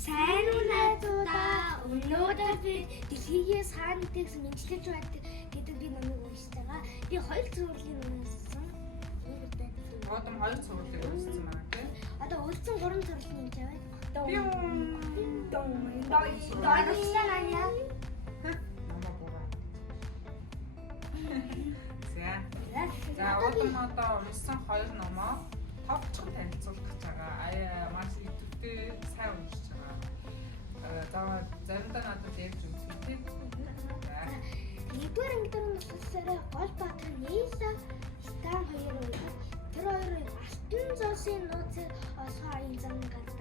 Сайн уу найзуудаа. Өнөөдөр би дэлхийгээ саантайгс мэнчлэж байдаг гэдэг би номыг уншиж байгаа. Би 2 цувралын ном уншсан. Одоо 2 цувралыг уншсан байна тийм. Одоо үлдсэн 3 цувралын юм чаваа. Доо. Мама боо. За одоо уншсан 2 номоо товчхон танилцуулах гэж байгаа. Маш идэвхтэй сайн уншиж байгаа. За заримдаа надад дээрж үзье. Нэгдүгээр ангидаар нөхөсөөрөө гол баатар Нийла Стан хоёр уу. Тэр хоёрын алтан зоосын нууцыг олохоо аян зам гадаг.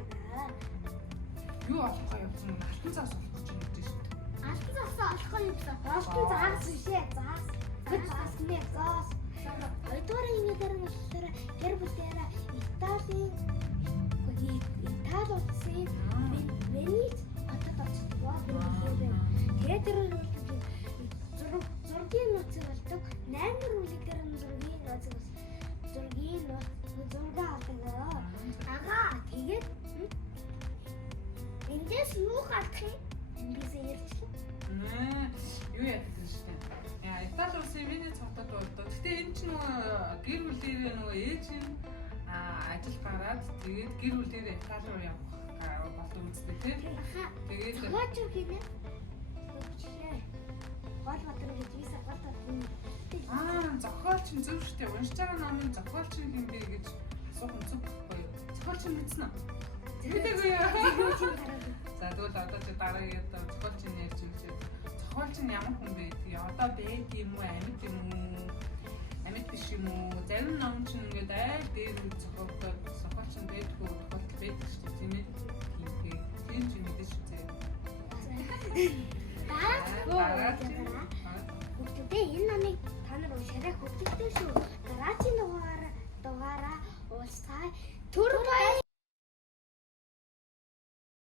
Юу олохоо явсан нь алтан зоос олох гэж юм дээ шүү дээ. Алтан зоосоо олохоо явсан. Алтан заас бишээ заас. Заас нэ заас. Хоёрдугаар ангидаар нөхөсөөрөө гэр бүлээрээ Итали улсын Венец хотод очсон. Тэгээд тэр зургийн нууцыг олдог. 8 үлэгдэр зургийн нууцыг зургийг зураг авдаг. Агаа тэгээд эндээс юу гарах юм? Эндээс ярьчихлаа. Юу яадаг юм шүү дээ. Итали улсын Венец хотод болдог. Гэтэ энэ ч нөгөө гэр бүлээрээ нөгөө ээж нь ажил гараад тэгээд гэр бүлээрээ Итали руу явах болов үзтээ тийм. Тэгээд зохиолч хийнэ. Гол батар гэж виса гол батар. Зохиолч нь зөв шүү дээ. Уншиж байгаа номын зохиолч нь хинбэ гэж асуух нь зөв байхгүй юу? Зохиолч нь мэдсэн үү? Мэдээгүй яа. За тэгвэл одоо чи дараагийн одоо зохиолч нь ярьж үзье. Зохиолч нь ямар хүн бэ? Тэгээ одоо бэд юм уу, амьд юм уу? Амьд биш юм уу? Зарим ном ч ингээд айл дээр зохиолч нь бэдгүй тохиолдол байдаг шүү дээ. Тийм ээ. Тийм ч мэдээж шүү дээ. Бүгдээ энэ намыг